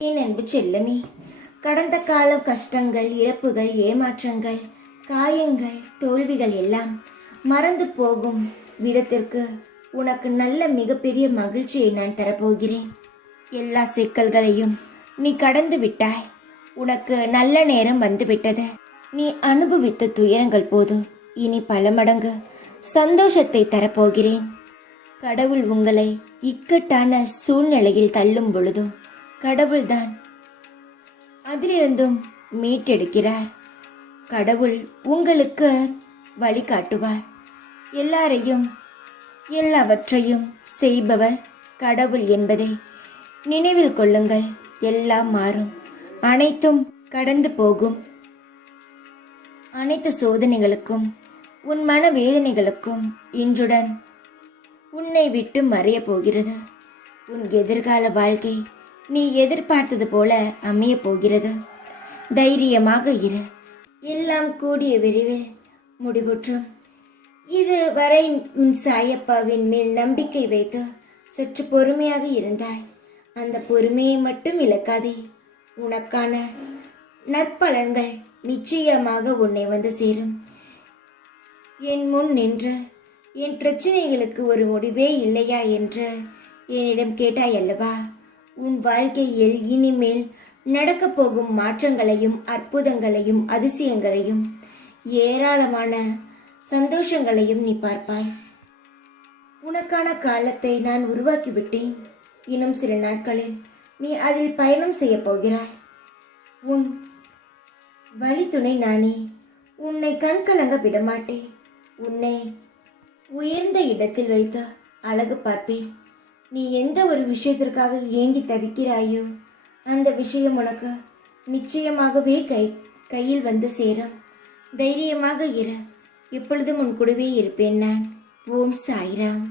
என் அன்பு செல்லமே, கடந்த கால கஷ்டங்கள், இழப்புகள், ஏமாற்றங்கள், காயங்கள், தோல்விகள் எல்லாம் மறந்து போகும் விதத்திற்கு உனக்கு நல்ல மிகப்பெரிய மகிழ்ச்சியை நான் தரப்போகிறேன். எல்லா சிக்கல்களையும் நீ கடந்து விட்டாய். உனக்கு நல்ல நேரம் வந்துவிட்டது. நீ அனுபவித்த துயரங்கள் போதும். இனி பல மடங்கு சந்தோஷத்தை தரப்போகிறேன். கடவுள் உங்களை இக்கட்டான சூழ்நிலையில் தள்ளும் பொழுதும் கடவுள்தான் அதிலிருந்தும் மீட்டெடுக்கிறார். கடவுள் உங்களுக்கு வழிகாட்டுவார். எல்லாவற்றையும் செய்பவர் கடவுள் என்பதை நினைவில் கொள்ளுங்கள். எல்லாம் மாறும், அனைத்தும் கடந்து போகும். அனைத்து சோதனைகளுக்கும் உன் மன வேதனைகளுக்கும் இன்றுடன் உன்னை விட்டு மறைய போகிறது. உன் எதிர்கால வாழ்க்கை நீ எதிர்பார்த்தது போல அமைய போகிறது. தைரியமாக இரு. எல்லாம் கூடிய விரைவில் முடிவுற்றும். இது வரை உன் சாயப்பாவின் மேல் நம்பிக்கை வைத்து சற்று பொறுமையாக இருந்தாய். அந்த பொறுமையை மட்டும் இழக்காதே. உனக்கான நற்பலன்கள் நிச்சயமாக உன்னை வந்து சேரும். என் முன் நின்று என் பிரச்சனைகளுக்கு ஒரு முடிவே இல்லையா என்று என்னிடம் கேட்டாய் அல்லவா? உன் வாழ்க்கையில் இனிமேல் நடக்கப் போகும் மாற்றங்களையும் அற்புதங்களையும் அதிசயங்களையும் ஏராளமான சந்தோஷங்களையும் நீ பார்ப்பாய். உனக்கான காலத்தை நான் உருவாக்கிவிட்டேன். இன்னும் சில நாட்களில் நீ அதில் பயணம் செய்ய போகிறாய். உன் வழித்துணை நானே. உன்னை கண்கலங்க விடமாட்டேன். உன்னை உயர்ந்த இடத்தில் வைத்து அழகு பார்ப்பேன். நீ எந்த ஒரு விஷயத்திற்காக ஏங்கி தவிக்கிறாயோ அந்த விஷயம் உனக்கு நிச்சயமாகவே கையில் வந்து சேரும். தைரியமாக இரு. எப்பொழுதும் உன் கூடவே இருப்பேன் நான். ஓம் சாய்ராம்.